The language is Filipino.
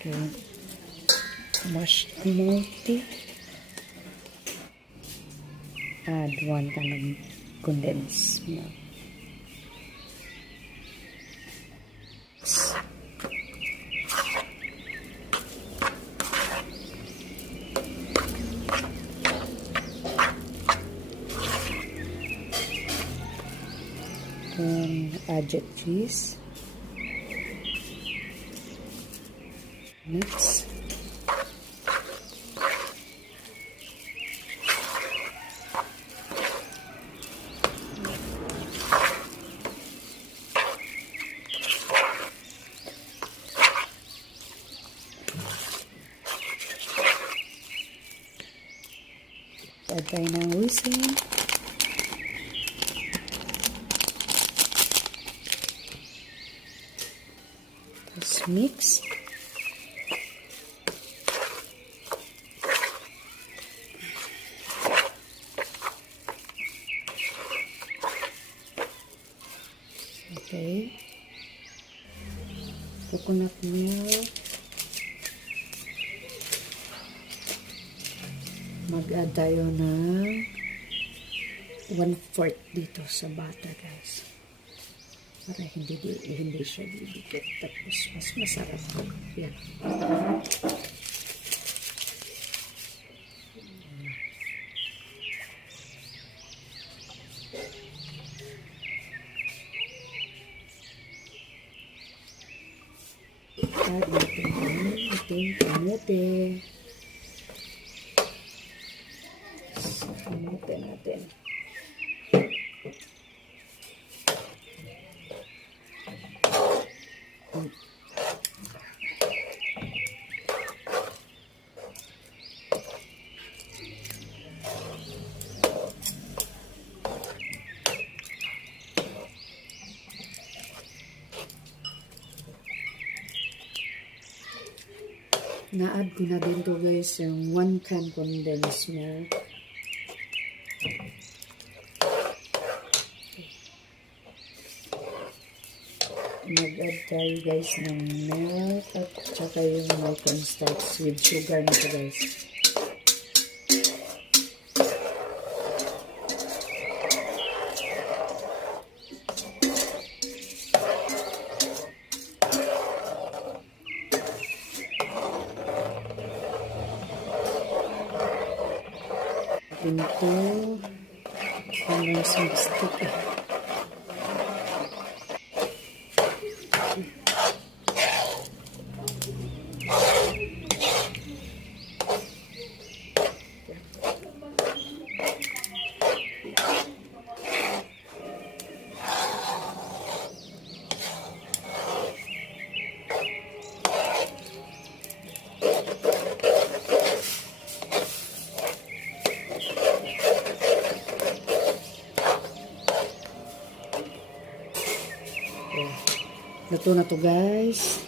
Okay. Wash multi. Add 1 can of condensed milk. Then add your cheese. Mix. Add tayo ng Isang. Tapos mix. Okay. Coconut milk. Mag-add tayo ng 1/4 dito sa bata, guys. Para hindi siya didikit. Tapos mas masarap po. Yan. Add natin ang ating kamote. Kamote natin. Na-add ko na din to, guys, yung 1 can condensed milk. Mag-add tayo, guys, ng milk at saka yung may cornstarch with sugar na to, guys. Ito hanggang sa stick. Luto na to, guys.